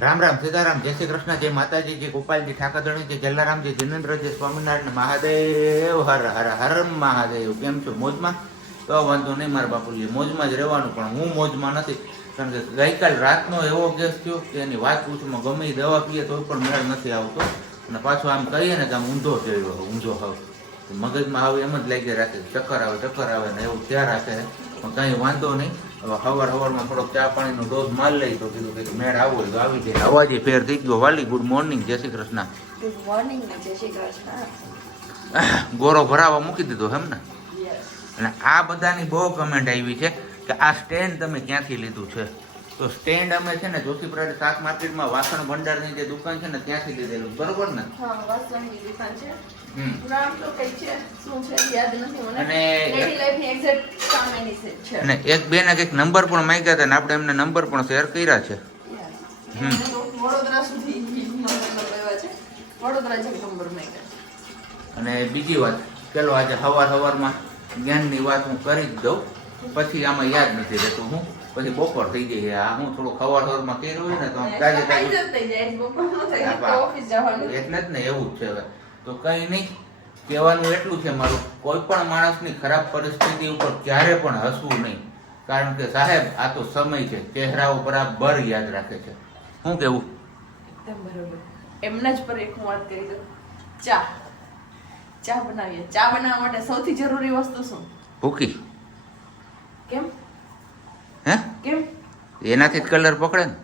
રામ રામ સીતારામ, જય શ્રી કૃષ્ણ, જય માતાજી, જય ગોપાલજી ઠાકરધણી જય જલારામજી જિનેન્દ્રજી સ્વામિનારાયણ, મહાદેવ, હર હર હર મહાદેવ. કેમ છો? મોજમાં? તો વાંધો નહીં મારા બાપુજી મોજમાં જ રહેવાનું, પણ હું મોજમાં નથી. કારણ કે ગઈકાલ રાતનો એવો ગેસ થયો કે એની વાત પૂછમાં ગમે એ દવા પીએ તો પણ મેળ નથી આવતો. અને પાછું આમ કહીએ ને કે આમ ઊંધો થયો, ઊંધો હાવ. મગજમાં આવે એમ જ લાગી રાખે ચક્કર આવે ચક્કર આવે ને એવું ત્યાં રાખે. પણ કાંઈ વાંધો નહીં. હવે હવારમાં થોડોક ચા પાણીનો ડોઝ માલ લઈ તો કીધું કે મેળ આવો તો આવી જાય. અવાજે ફેર થઈ ગયો. વાલી ગુડ મોર્નિંગ જય શ્રી કૃષ્ણ. ગુડ મોર્નિંગ જય શ્રી કૃષ્ણ. ગોરો ભરાવા મૂકી દીધો એમ ને? અને આ બધાની બહુ કમેન્ટ આવી છે કે આ સ્ટેન્ડ તમે ક્યાંથી લીધું છે? તો સ્ટેન્ડ અમે છે ને જોશીપુરા શાક માર્કેટમાં વાસણ ભંડારની જે દુકાન છે ને ત્યાંથી લીધેલું બરોબર ને? હા વાસણની દુકાન છે. અને- એક બે ના કંઈક નંબર પણ માંગ્યા હતા ને આપણે એમને નંબર પણ શેર કર્યા છે. અને બીજી વાત પેલો આજે સવાર સવારમાં જ્ઞાનની વાત હું કરી જ દઉં. પછી આમાં યાદ નથી રહેતું હું. પછી બપોર થઈ જાય આ હું થોડું સવાર સવારમાં કર્યું હોય ને તો આમ તાજે એટલે જ ને એવું જ છે હવે. તો કઈ નહીં કહેવાનું એટલું છે મારું કોઈ પણ માણસની ખરાબ પરિસ્થિતિ ઉપર ક્યારે પણ હસવું નહીં. કારણ કે સાહેબ આ તો સમય છે ચહેરાઓ બરાબર યાદ રાખે છે. શું કેવું એકદમ બરોબર. એમના જ પર એક હું વાત કરી દઉં. ચા. ચા બનાવીએ. ચા બનાવવા માટે સૌથી જરૂરી વસ્તુ શું? ભૂકી. કેમ? હે? કેમ? એનાથી જ કલર પકડે ને?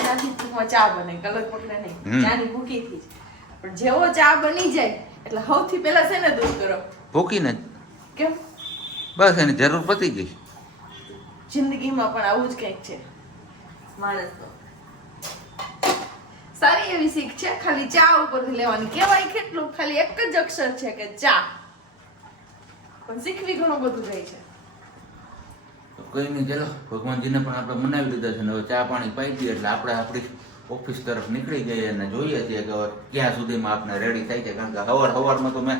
એનાથી ટૂંકમાં ચા બને. કલર પકડે નહીં. ચાની ભૂકીથી જ. પણ જેવો ચા બની જાય એટલે સૌથી પહેલા છે ને દૂર કરો ભૂકીને કેમ? બસ એની જરૂર પતી ગઈ. જિંદગીમાં પણ આવું જ કંઈક છે. માણસ તો. સારી એવી શીખ છે ખાલી ચા ઉપરથી લેવાની. કહેવાય કેટલું? ખાલી એક જ અક્ષર છે કે ચા. પણ શીખવી ઘણું બધું જાય છે. તો કઈ નહીં ચલો. ભગવાનજીને પણ આપણે મનાવી લીધા છે ને હવે ચા પાણી પાઈ દઈએ એટલે આપણે આપણી ઓફિસ તરફ નીકળી જઈએ અને જોઈએ છીએ કે ક્યાં સુધીમાં આપને રેડી થાય છે. કારણ કે હવાર હવારમાં તો મેં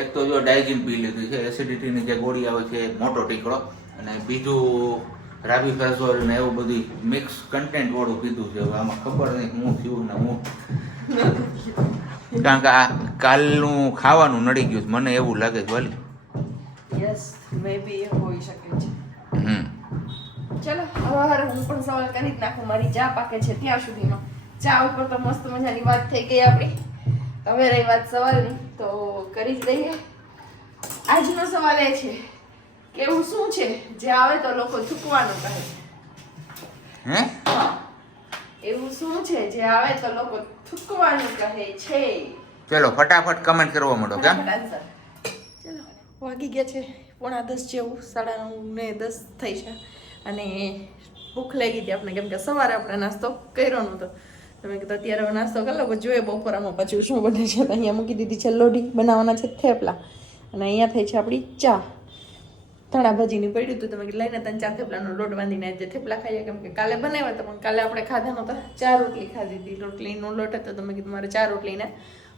એક તો જો ડાયજીન પી લીધી છે એસિડિટીની જે ગોળી આવે છે, એ મોટો ટીકડો અને બીજું રાબી ફેસોલ ને એવું બધું મિક્સ કન્ટેન્ટ વાળું પીધું છે. આમાં ખબર નહીં હું થયું ને હું. કારણ કે આ કાલનું ખાવાનું નડી ગયું મને એવું લાગે છે, વાલી. યસ મે બી હોઈ શકે. હવે હું પણ સવાલ કરી જ નાખું. મારી ચા પાકે છે ત્યાં સુધીનો. ચા ઉપર તો મસ્ત મજાની વાત થઈ ગઈ આપણી. હવે રહી વાત સવાલની. તો કરી જ દઈએ. આજનો સવાલ એ છે કે એવું શું છે જે આવે તો લોકો થૂકવાનું કહે? હે? એવું શું છે જે આવે તો લોકો થૂકવાનું કહે છે? ચલો ફટાફટ કમેન્ટ કરવા માંડો કેમ ચલો. વાગી ગયા છે પોણા દસ જેવું. સાડા નવ ને દસ થઈ છે. અને ભૂખ લાગી હતી આપણે, કેમ કે સવારે આપણે નાસ્તો કર્યો નહોતો. તમે કીધું અત્યારે હવે નાસ્તો કરી લો જોઈએ બપોરામાં પછી શું બને છે. તો અહીંયા મૂકી દીધી છે લોઢી, બનાવવાના છે થેપલા. અને અહીંયા થઈ છે આપણી ચા. ધાણા ભાજીની પડ્યું હતું, તમે લઈને તને ચા થેપલાનો લોટ બાંધીને આજે થેપલા ખાઈએ, કેમ કે કાલે બનાવ્યા હતા, પણ કાલે આપણે ખાધા નહોતા. ચાર રોટલી ખાધી હતી, રોટલીનો લોટ હતો, તમે કીધું મારે ચાર રોટલીને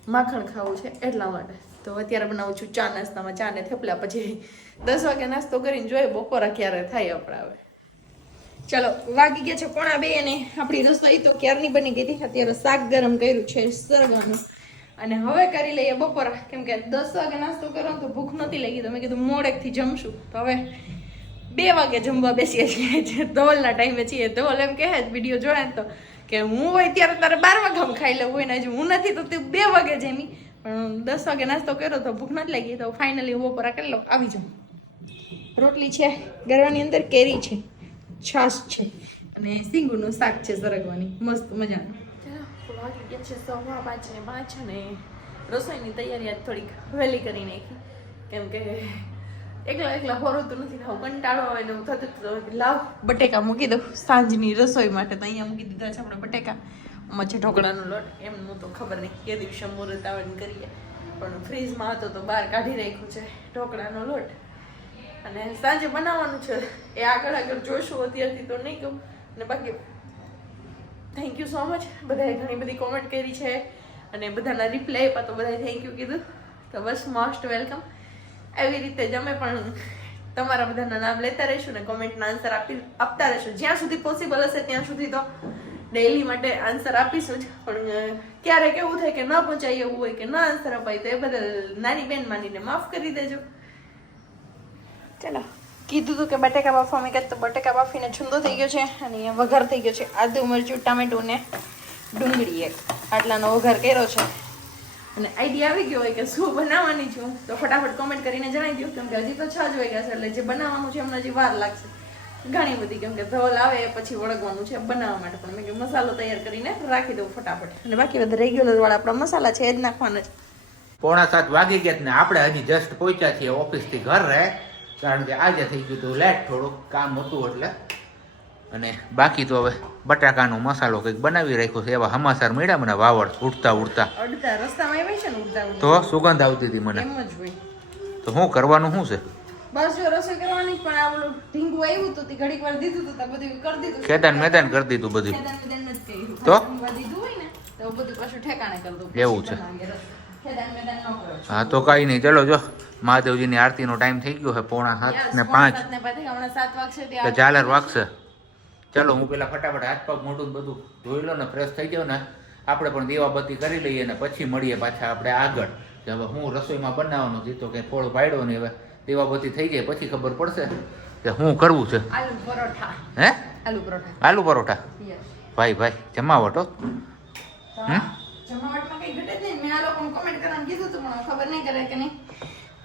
માખણ ખાવું છે એટલા માટે. તો અત્યારે બનાવું છું ચા નાસ્તામાં, ચા ને થેપલા. પછી દસ વાગે નાસ્તો કરીને જોઈએ, બપોરા ક્યારે થાય આપણે હવે. ચલો, વાગી ગયા છે પોણા બે અને આપણી રસોઈ તો ક્યારની બની ગઈ હતી? અત્યારે શાક ગરમ કર્યું છે સરગવાનું અને હવે કરી લઈએ બપોરા. કેમ કે દસ વાગે નાસ્તો કરો તો ભૂખ નથી લાગી. તો મેં કીધું મોડેકથી જમશું. તો હવે બે વાગે જમવા બેસીએ છીએ. જે ધવલના ટાઈમે છીએ. ધવલ એમ કહે, જ વીડિયો જોયા તો કે હું હોય ત્યારે તારે બાર વાગે ખાઈ લેવું હોય ને હજુ હું નથી, તો તું બે વાગે જમી. પણ દસ વાગે નાસ્તો કર્યો તો ભૂખ નથી લાગી. તો ફાઇનલી બપોરા કરી લઉં. આવી જાઉં. રોટલી છે, ગરવાની અંદર કેરી છે. છાશ છે. અને સિંગુનું શાક છે સરગવાની. મસ્ત મજાનું. છે સવા પાંચ ને પાંચ અને રસોઈની તૈયારી આજ થોડીક વહેલી કરી નાખી. કેમ કે એકલા એકલા હોરતું નથી ખાવું કંટાળો આવે ને હું થતું લાવ, બટેકા મૂકી દઉં. સાંજની રસોઈ માટે તો અહીંયા મૂકી દીધા છે આપણે બટેકા. એમાં છે ઢોકળાનો લોટ. એમનું તો ખબર નહીં કે દિવસે મુહૂર્ત આવે કરીએ. પણ ફ્રીજમાં હતો તો બહાર કાઢી રાખ્યું છે ઢોકળાનો લોટ. અને સાંજે બનાવવાનું છે. એ આગળ આગળ જોઈશું અત્યારથી તો નહીં કહું. અને બાકી થેન્ક યુ સો મચ બધાએ ઘણી બધી કોમેન્ટ કરી છે. અને બધાના રિપ્લાય આપ્યા તો બધાએ થેન્ક યુ કીધું. તો બસ મોસ્ટ વેલકમ એવી રીતે જ અમે પણ તમારા બધાના નામ લેતા રહીશું ને કોમેન્ટના આન્સર આપી, આપતા રહીશું. જ્યાં સુધી પોસિબલ હશે ત્યાં સુધી તો ડેઈલી માટે આન્સર આપીશું જ. પણ ક્યારેક એવું થાય કે ન પહોંચાય, એવું હોય કે ન આન્સર અપાય, તો એ બદલ નાની બેન માનીને માફ કરી દેજો. ચાલો. કીધું હતું કે બટેકા બાફવા મેં તો બટેકા બાફીને છૂંદો થઈ ગયો છે અને અહીંયા વઘાર થઈ ગયો છે. આદુ, મરચું ટામેટું ને ડુંગળી એક. આટલાનો વઘાર કર્યો છે. અને આઈડિયા આવી ગયો હોય કે શું બનાવવાની છું, તો ફટાફટ કોમેન્ટ કરીને જણાવી દો કેમ કે હજી તો છ જ વાગ્યા છે, એટલે જે બનાવવાનું છે એમને હજી વાર લાગશે. ઘણી બધી, કેમ કે ધોલ આવે પછી વળગવાનું છે બનાવવા માટે. પણ મેં કે મસાલો તૈયાર કરીને રાખી દઉં ફટાફટ. અને બાકી બધા રેગ્યુલર વાળા આપણા મસાલા છે, એ જ નાખવાના છે. પોણા સાત વાગી ગયા ને આપણે હજી જસ્ટ પહોંચ્યા છીએ ઓફિસથી ઘર. રહે કારણ કે આજે થઈ ગયું હતું લેટ થોડુંક કામ હતું એટલે. અને બાકી તો હવે બટાકાનો મસાલો કંઈક બનાવી રાખ્યો છે એવા હમાસાર મળ્યા મને વાવડ ઉડતા ઉડતા. તો સુગંધ આવતી હતી મને. તો શું કરવાનું શું છે? બસ જો રસોઈ કરવાની પણ આ ઓલું ઢીંગું આવ્યું હતું તે ઘડીક વાર દીધું તો બધું કરી દીધું ખેદાન મેદાન કરી દીધું બધું. તો? દીધું હોય ને તો બધું પાછું ઠેકાણે કરી દઉં. એવું છે. હા તો કાંઈ નહીં. ચલો જો. મહાદેવજીની આરતીનો ટાઈમ થઈ ગયો છે પોણા સાત ને પાંચ. એટલે ઝાલર વાગશે. ચલો હું પેલા ફટાફટ હાથ પગ મોઢું ને બધું ધોઈ લો ને ફ્રેશ થઈ જાવ ને આપણે પણ દીવાબત્તી કરી લઈએ ને પછી મળીએ પાછા આપણે આગળ. કે હવે હું રસોઈમાં બનાવવાનું જીતો કે ફોડ પાડ્યો ને હવે દેવાબત્તી થઈ જાય પછી ખબર પડશે કે હું કરવું છે. આલુ પરોઠા. હે? આલુ પરોઠા. આલુ પરોઠા? ભાઈ ભાઈ જમાવટ હો? જમાવટમાં કંઈ ઘટે જ નહીં. મેં આ લોકોને કમેન્ટ કરવાનું કીધું હતું પણ ખબર નહીં કરે કે નહીં.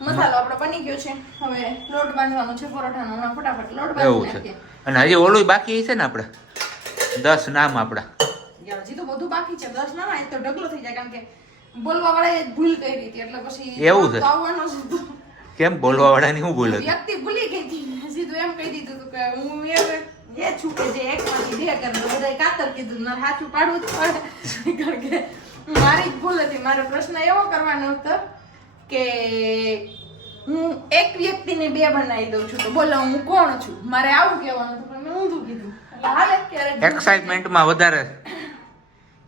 મસાલો આપણો બની ગયો છે. હવે લોટ બાંધવાનો છે પરોઠાનો. હમણાં ફટાફટ લોટ બાંધી નાખીએ. અને હજી ઓલું બાકી છે ને આપણે દસ નામ આપણા હજી તો બધું બાકી છે. દસ નામ તો ઢગલો થઈ જાય કારણ કે બોલવા વાળા ભૂલ કરી હતી. એટલે પછી એવું છે? કેમ બોલવા વાળાની હું ભૂલ હતી? વ્યક્તિ ભૂલી ગઈ હતી. સીધું એમ કહી દીધું હતું કે હું એ એ છું કે જે એકમાંથી બે કરે તો કાતર કીધું. મારે સાચું પાડવું જ પડે. કારણ કે મારી ભૂલ હતી. મારો પ્રશ્ન એવો કરવાનો હતો કે હું એક વ્યક્તિને બે બનાવી દઉં છું તો બોલો હું કોણ છું? મારે આવું કહેવાનું હતું પણ મેં ઊંધું કીધું. એટલે હાલે ક્યારેક. એક્સાઇટમેન્ટમાં વધારે.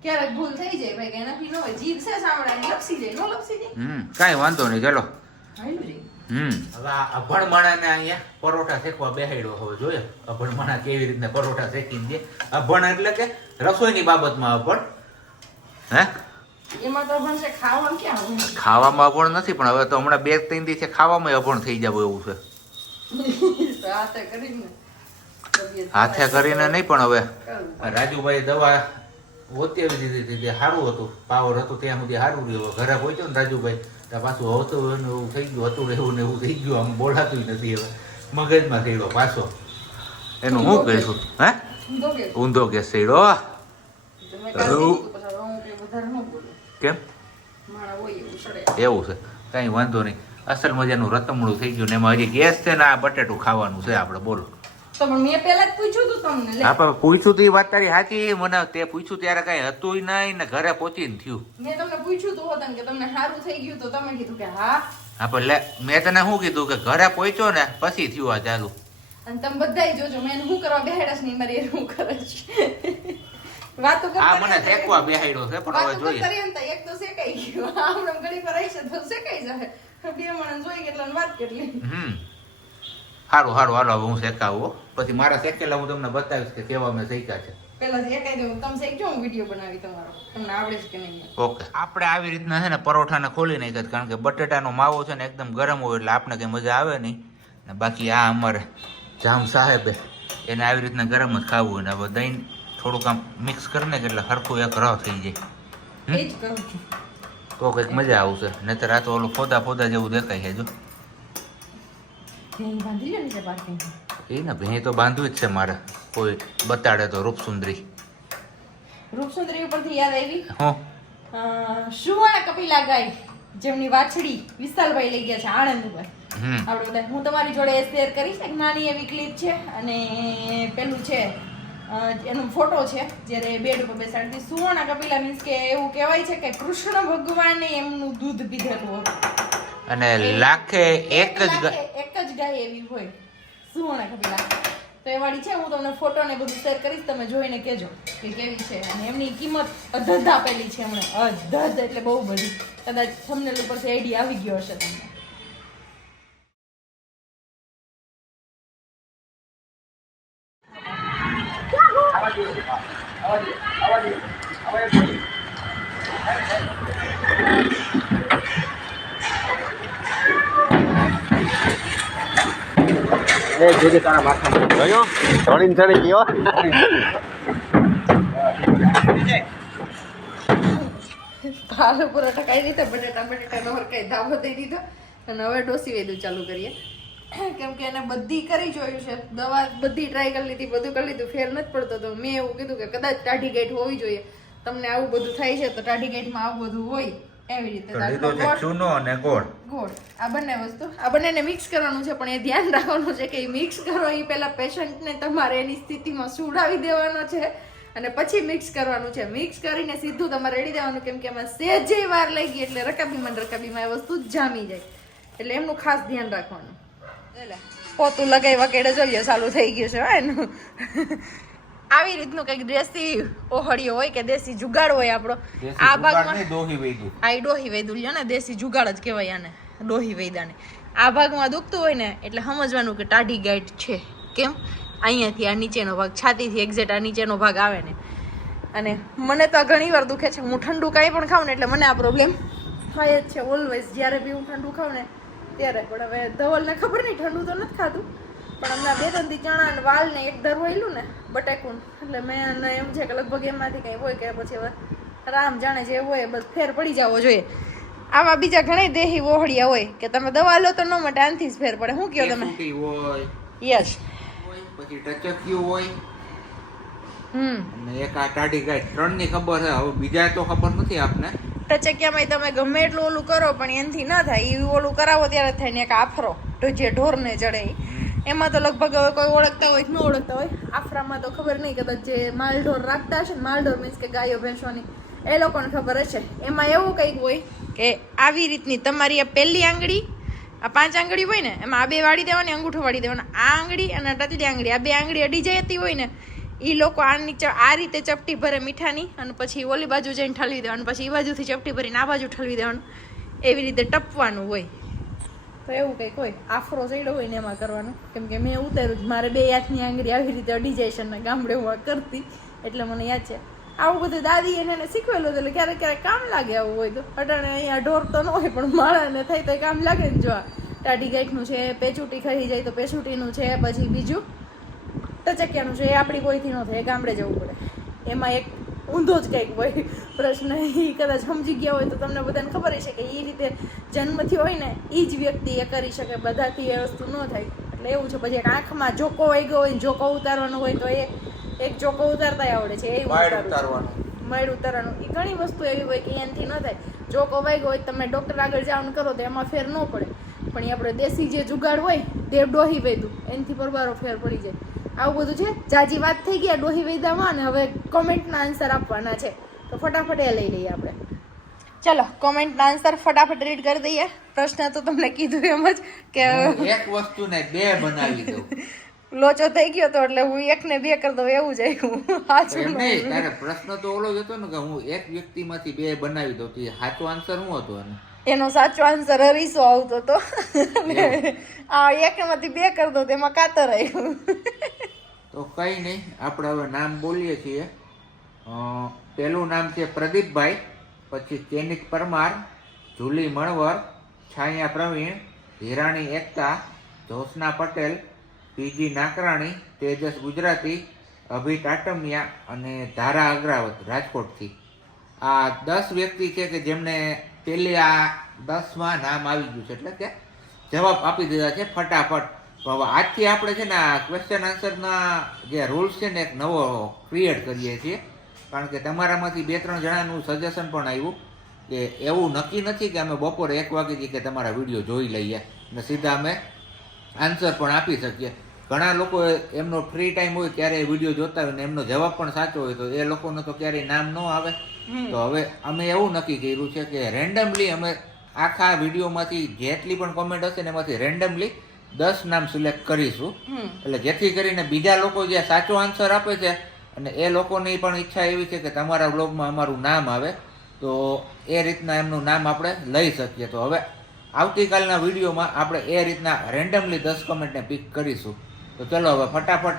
ક્યારેક ભૂલ થઈ જાય ભાઈ કે નથી ન હોય. જીભ છે સાંભળાની લપસી જાય નો લપસી જાય? હમ કાંઈ વાંધો નહીં ચલો. હમ. હવે આ અભણ માણાને અહીંયા પરોઠા શેકવા બેહાડ્યો હવે જોયો? અભણ માણા કેવી રીતના પરોઠા શેકીને દે? અભણ એટલે કે રસોઈની બાબતમાં અભણ. હે? તો ખાવામાં અભણ નથી પણ હવે તો હમણાં બે ત્રણ દિવસે ખાવામાં અભણ થઈ જાવ એવું છે. હાથે કરીને તબિયત હાથે કરીને નહીં પણ હવે. રાજુભાઈ દવા ઓતેવી દીધી હતી તે સારું હતું પાવર હતું ત્યાં સુધી સારું રહ્યું. ઘરે પહોંચ્યો ને રાજુભાઈ ત્યાં પાછું હોતું એવું થઈ ગયું હતું રહેવું ને એવું થઈ ગયું આમ બોલાતું નથી હવે. મગજમાં થયો પાછો. એનું હું કહીશું હે? ઊંધો કે ઊંધો કેમ? એવું છે. કાંઈ વાંધો નહીં. અસલ મજાનું રતમણું થઈ ગયું ને એમાં હજી ગેસ છે ને આ બટેટું ખાવાનું છે આપણે બોલો. આપણે પૂછ્યું તો એ વાત તારી સાચી? મને તે પૂછ્યું ત્યારે કાંઈ હતું નહીં ને ઘરે પહોંચીને થયું. મેં તમને પૂછ્યું તો હોત કે તમને સારું થઈ ગયું તો તમે કીધું કે હા. આપણે મેં તને શું કીધું કે ઘરે પહોંચ્યો ને પછી થયું આ ચાલુ. અને તમે બધાય જોજો મેં શું કરવા બેહાડ્યા છે મારી શું કરે છે. વાતો આ મને બેહાડ્યો છે પણ હવે જોઈએ. કરતા ને એક તો શેકાઈ ગયું. આમ ઘડી પર આવી છે તો શેકાઈ જાય બે માણસ જોઈ કેટલા ને વાત કેટલી. હમ. સારું સારું હાલો હવે હું શેકાવું. પછી મારા શેકેલા હું તમને બતાવીશ કે કેવા મેં શેક્યા છે. પેલા શેકાઈ દઉં તમે શેકજો હું વીડિયો બનાવી તમારો. તમને આવડે છે કે નહીં? ઓકે. આપણે આવી રીતના છે ને પરોઠાને ખોલી નાખ્યા કારણ કે બટેટાનો માવો છે ને એકદમ ગરમ હોય એટલે આપણે કંઈ મજા આવે નહીં. ને બાકી આ અમારે જામ સાહેબે એને આવી રીતના ગરમ જ ખાવું હોય ને હવે દહીં થોડુંક આમ મિક્સ કરીને એટલે સરખું એક રહ થઈ જાય. તો કંઈક મજા આવશે. નહીતર આ તો ઓલું ફોદા ફોદા જેવું દેખાય છે જો. એ ને ભેં તો બાંધવી જ છે મારે. કોઈ બતાડે તો રૂપસુંદરી. રૂપસુંદરી ઉપરથી યાદ આવી? હું. સુવર્ણ કપિલા ગાય જેમની વાછડી વિશાલભાઈ લઈ ગયા છે આણંદ ઉપર આપણે બધા હું તમારી જોડે શેર કરીશ એક નાની એવી ક્લિપ છે અને પેલું છે એનો ફોટો છે જ્યારે બેડ ઉપર બેસાડતી સુવર્ણ કપિલા મીન્સ કે એવું કહેવાય છે કે કૃષ્ણ ભગવાને એમનું દૂધ પીધેલું હતું. અને લાખે એક જ એક જ ગાય એવી હોય સુવર્ણ કપિલા. તો એ વાળી છે હું તમને ફોટો ને બધું શેર કરીશ તમે જોઈને કહેજો કે કેવી છે. અને એમની કિંમત અધધ આપેલી છે એમણે અધધ એટલે બહુ બધી. કદાચ થંબનેલ ઉપરથી આઈડિયા આવી ગયો હશે તમને. જોયો? ધોળીને ચડી ગયો આલુ પરોઠા ખાઈ લીધા બટેટા બટેટાનો હરકાઈ ધાબો દઈ દીધો. અને હવે ડોસી વેદું ચાલુ કરીએ. કેમ કે એને બધી કરી જોયું છે. દવા બધી ટ્રાય કરી લીધી બધું કરી લીધું ફેર નથી પડતો તો મેં એવું કીધું કે કદાચ ટાઢી ગેટ હોવી જોઈએ. તમને આવું બધું થાય છે તો ટાઢી માં આવું બધું હોય એવી રીતે. ચૂનો અને ગોળ. ગોળ. આ બંને વસ્તુ. આ બંનેને મિક્સ કરવાનું છે, પણ એ ધ્યાન રાખવાનું છે કે એ મિક્સ કરો, એ પહેલાં પેશન્ટને તમારે એની સ્થિતિમાં સુડાવી દેવાનો છે અને પછી મિક્સ કરવાનું છે. મિક્સ કરીને સીધું તમારે રેડી દેવાનું, કેમ કે એમાં સહેજે વાર લઈ ગઈ એટલે રકાબીમાં રકાબીમાં એ વસ્તુ જામી જાય. એટલે એમનું ખાસ ધ્યાન રાખવાનું. પોતું લગાવી વકેડે જોઈએ ચાલુ થઈ ગયું છે એનું. આવી રીતનું કંઈક દેશી ઓહળીઓ હોય કે દેશી જુગાડ હોય આપણો આ ભાગમાં દોહી વૈદું આ ડોહી વૈદું લ્યો ને દેશી જુગાડ જ કહેવાય આને ડોહી વૈદાને. આ ભાગમાં દુખતું હોય ને એટલે સમજવાનું કે ટાઢી ગાઈડ છે. કેમ? અહીંયાથી આ નીચેનો ભાગ છાતીથી એક્ઝેક્ટ આ નીચેનો ભાગ આવે ને. અને મને તો ઘણી વાર દુખે છે હું ઠંડુ કાંઈ પણ ખાઉં ને એટલે મને આ પ્રોબ્લેમ થાય જ છે ઓલવેઝ જ્યારે બી હું ઠંડુ ખાઉં ને ત્યારે. પણ હવે ધવલને ખબર નહીં ઠંડુ તો નથી ખાતું પણ હમણાં બે ત્રણથી ચણા ને વાલ ને એક ધરવાયેલું ને બટેકું. એટલે મેં એમ છે કે લગભગ એમાંથી કંઈ હોય કે પછી હવે રામ જાણે જે હોય બસ ફેર પડી જવો જોઈએ. આવા બીજા ઘણા દેહી વોહડિયા હોય કે તમે દવા લો તો ન માટે આનથી જ ફેર પડે. શું કહો તમે? યસ. પછી ટચક્યું હોય. હમ. એક આ ટાઢી ગાય. ત્રણની ખબર છે. હવે બીજા તો ખબર નથી આપને. ટચકિયામાં તમે ગમે એટલું ઓલું કરો પણ એનથી ના થાય. એ ઓલું કરાવો ત્યારે થાય ને એક આફરો. તો જે ઢોરને. એમાં તો લગભગ હવે કોઈ ઓળખતા હોય કે ન ઓળખતા હોય. આફરામાં તો ખબર નહીં, કદાચ જે માલઢોર રાખતા હશે ને, માલઢોર મીન્સ કે ગાયો, ભેંસોની, એ લોકોને ખબર હશે. એમાં એવું કંઈક હોય કે આવી રીતની તમારી આ પહેલી આંગળી, આ પાંચ આંગળી હોય ને, એમાં આ બે વાળી દેવાની, અંગૂઠો વાળી દેવાનો. આ આંગળી અને ટચલી આંગળી, આ બે આંગળી અડી જતી હોય ને એ લોકો આ નીચે આ રીતે ચપટી ભરે મીઠાની અને પછી ઓલી બાજુ જઈને ઠલવી દેવાનું, પછી એ બાજુથી ચપટી ભરીને આ બાજુ ઠલવી દેવાનું. એવી રીતે ટપવાનું હોય. તો એવું કંઈક હોય આફરો ચડ્યો હોય ને એમાં કરવાનું? કેમ કે મેં ઉતાર્યું મારે બે હાથની આંગળી આવી રીતે અડી જાય છે ગામડે હું કરતી, એટલે મને યાદ છે. આવું બધું દાદી એને એને શીખવેલું એટલે ક્યારેક ક્યારેક કામ લાગે આવું હોય તો. અટાણે અહીંયા ઢોર તો ન હોય, પણ માળાને થાય તો કામ લાગે ને જો ટાઢી ગાંઠનું છે, પેચુટી ખાઈ જાય તો પેચુટીનું છે, પછી બીજું ટચકિયાનું છે, એ આપણી કોઈથી ન થાય ગામડે જવું પડે. એમાં એક ઊંધો જ કંઈક હોય. પ્રશ્ન એ કદાચ સમજી ગયા હોય તો તમને બધાને ખબર હશે કે એ રીતે જન્મથી હોય ને એ જ વ્યક્તિ એ કરી શકે. બધાથી એ વસ્તુ ન થાય. એટલે એવું છે. પછી એક આંખમાં જોકો વાગ્યો ગયો હોય જોકો ઉતારવાનો હોય તો એ એક જોકો ઉતારતા આવડે છે. એ ઉતારવાનું. મળ ઉતારવાનું. એ ઘણી વસ્તુ એવી હોય કે એનાથી ન થાય. જો કવાઈ હોય તમે ડૉક્ટર આગળ જવાનું કરો તો એમાં ફેર ન પડે. પણ એ આપણે દેશી જે જુગાડ હોય તે ડોહી વૈદું એનાથી પરબારો ફેર પડી જાય. આવું બધું છે? જાજી વાત થઈ ગયા ડોહી વેદામાં અને હવે કોમેન્ટના આન્સર આપવાના છે. તો ફટાફટ એ લઈ લઈએ આપણે. ચલો કોમેન્ટના આન્સર ફટાફટ રીડ કરી દઈએ. પ્રશ્ન તો તમને કીધું એમ જ કે એક વસ્તુ ને બે બનાવી દઉં. લોચો થઈ ગયો તો એટલે હું એક ને બે કરી દઉં એવું જ આવ્યું. સાચું નહીં તારે પ્રશ્ન તો ઓલો જ હતો ને કે હું એક વ્યક્તિમાંથી બે બનાવી દઉં તો એ સાચો આન્સર શું હતો એનો એનો સાચો આન્સર હરીસો આવતો તો. આ એકમાંથી બે કરી દઉં તેમાં કાતર આવ્યું. તો કંઈ નહીં, આપણે હવે નામ બોલીએ છીએ. પહેલું નામ છે પ્રદીપભાઈ, પછી ચેનિક પરમાર, જુલી મણવર, છાયા પ્રવીણ, હિરાણી એકતા જોસના પટેલ, પીજી નાકરાણી, તેજસ ગુજરાતી અભિ ટાટમિયા અને ધારા અગ્રાવત રાજકોટથી. આ દસ વ્યક્તિ છે કે જેમને પેલી આ દસમાં નામ આવી ગયું છે, એટલે કે જવાબ આપી દીધા છે ફટાફટ. તો હવે આજથી આપણે છે ને આ ક્વેશ્ચન આન્સરના જે રૂલ્સ છે ને એક નવો ક્રિએટ કરીએ છીએ. કારણ કે તમારામાંથી બે ત્રણ જણાનું સજેશન પણ આવ્યું કે એવું નક્કી નથી કે અમે બપોરે એક વાગેથી કે તમારા વીડિયો જોઈ લઈએ અને સીધા અમે આન્સર પણ આપી શકીએ. ઘણા લોકો એમનો ફ્રી ટાઈમ હોય ત્યારે વીડિયો જોતા હોય ને એમનો જવાબ પણ સાચો હોય તો એ લોકોનો તો ક્યારેય નામ ન આવે. તો હવે અમે એવું નક્કી કર્યું છે કે રેન્ડમલી અમે આખા વિડીયોમાંથી જેટલી પણ કોમેન્ટ હશે ને એમાંથી રેન્ડમલી દસ નામ સિલેક્ટ કરીશું. હમ. એટલે જેથી કરીને બીજા લોકો જે સાચો આન્સર આપે છે અને એ લોકોની પણ ઈચ્છા એવી છે કે તમારા બ્લોગમાં અમારું નામ આવે તો એ રીતના એમનું નામ આપણે લઈ શકીએ. તો હવે આવતીકાલના વિડીયોમાં આપણે એ રીતના રેન્ડમલી દસ કમેન્ટને પિક કરીશું. તો ચલો હવે ફટાફટ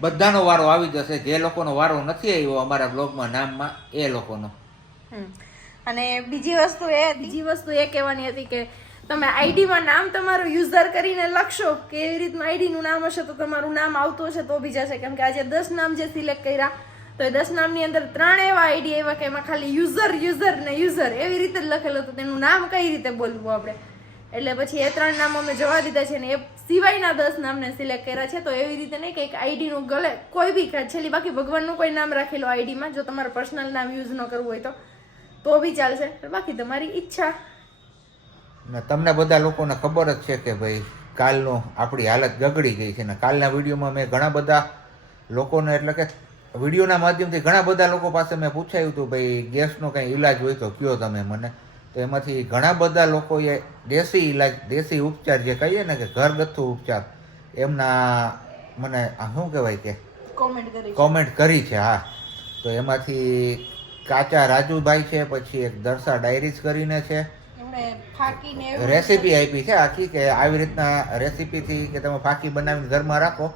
બધાનો વારો આવી જશે. જે લોકોનો વારો નથી આવ્યો અમારા બ્લોગમાં નામમાં એ લોકોનો. હમ. અને બીજી વસ્તુ એ બીજી વસ્તુ એ કહેવાની હતી કે તમે આઈડીમાં નામ તમારું યુઝર કરીને લખશો કે એવી રીતનું આઈડીનું નામ હશે, તો તમારું નામ આવતું હશે, તો બી જશે. કેમ કે આજે દસ નામ જે સિલેક્ટ કર્યા, તો એ દસ નામની અંદર ત્રણ એવા આઈડી એવા કે એમાં ખાલી યુઝર યુઝર ને યુઝર એવી રીતે જ લખેલું હતું. તેનું નામ કઈ રીતે બોલવું આપણે? એટલે પછી એ ત્રણ નામ અમે જવા દીધા છે ને એ સિવાયના દસ નામને સિલેક્ટ કર્યા છે, તો એવી રીતે નહીં કે એક આઈડીનું ગલે કોઈ બી છેલ્લી બાકી ભગવાનનું કોઈ નામ રાખેલું આઈડીમાં જો તમારે પર્સનલ નામ યુઝ ન કરવું હોય તો તો બી ચાલશે. બાકી તમારી ઈચ્છા ને તમને બધા લોકોને ખબર જ છે કે ભાઈ કાલનો આપણી હાલત ગગડી ગઈ છે ને કાલના વિડીયોમાં મેં ઘણા બધા લોકોને એટલે કે વિડીયોના માધ્યમથી ઘણા બધા લોકો પાસે મેં પૂછાયું હતું ભાઈ ગેસનો કંઈ ઈલાજ હોય તો કયો તમે મને? તો એમાંથી ઘણા બધા લોકોએ દેશી ઈલાજ દેશી ઉપચાર જે કહીએ ને કે ઘરગથ્થુ ઉપચાર એમના મને શું કહેવાય કે? કોમેન્ટ કરી કોમેન્ટ કરી છે હા. તો એમાંથી કાચા રાજુભાઈ છે પછી એક દર્શા ડાયરીઝ કરીને છે ફાકીને રેસીપી આપી છે આખી કે આવી રીતના રેસીપીથી કે તમે ફાકી બનાવીને ઘરમાં રાખો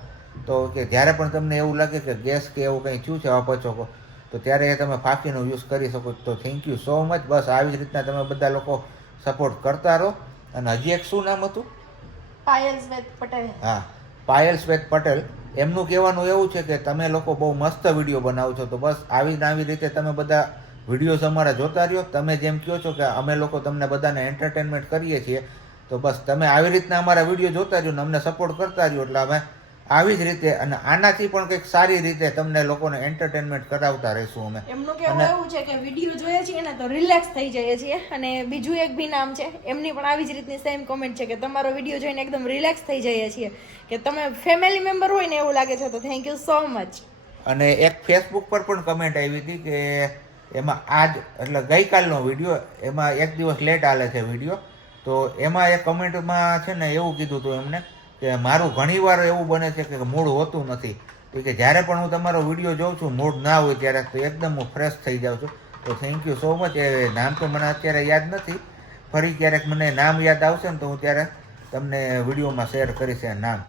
તો કે જ્યારે પણ તમને એવું લાગે કે ગેસ કે એવું કંઈ થયું છે અપચો તો ત્યારે તમે ફાકીનો યુઝ કરી શકો. તો થેન્ક યુ સો મચ બસ આવી જ રીતના તમે બધા લોકો સપોર્ટ કરતા રહો. અને હજી એક શું નામ હતું? પાયલ શ્વેત પટેલ. હા પાયલ શ્વેત પટેલ. એમનું કહેવાનું એવું છે કે તમે લોકો બહુ મસ્ત વીડિયો બનાવો છો. તો બસ આવી ને આવી રીતે તમે બધા વિડીયોઝ અમારા જોતા રહ્યો. તમે જેમ કહો છો કે અમે લોકો તમને બધાને એન્ટરટેનમેન્ટ કરીએ છીએ તો બસ તમે આવી રીતના અમારા વીડિયો જોતા રહ્યો ને અમને સપોર્ટ કરતા રહ્યો. એટલે અમે આવી જ રીતે અને આનાથી પણ કંઈક સારી રીતે તમને લોકોને એન્ટરટેનમેન્ટ કરાવતા રહીશું અમે. એમનું કેવું એવું છે કે વીડિયો જોઈએ છીએ ને તો રિલેક્સ થઈ જઈએ છીએ. અને બીજું એક બી નામ છે એમની પણ આવી જ રીતની સેમ કોમેન્ટ છે કે તમારો વીડિયો જોઈને એકદમ રિલેક્સ થઈ જઈએ છીએ. કે તમે ફેમિલી મેમ્બર હોય ને એવું લાગે છે તો થેન્ક યુ સો મચ અને એક ફેસબુક પર પણ કમેન્ટ આવી હતી કે એમાં આજ, એટલે ગઈકાલનો વીડિયો એમાં એક દિવસ લેટ આલે છે વીડિયો તો એમાં એ કમેન્ટમાં છે ને એવું કીધું હતું એમને કે મારું ઘણીવાર એવું બને છે કે મૂડ હોતું નથી. તો કે જ્યારે પણ હું તમારો વીડિયો જોઉં છું, મૂડ ના હોય ત્યારે તો એકદમ હું ફ્રેશ થઈ જાઉં છું. તો થેન્ક યુ સો મચ એ નામ તો મને અત્યારે યાદ નથી. ફરી ક્યારેક મને નામ યાદ આવશે ને તો હું ત્યારે તમને વિડીયોમાં શેર કરીશ એ નામ.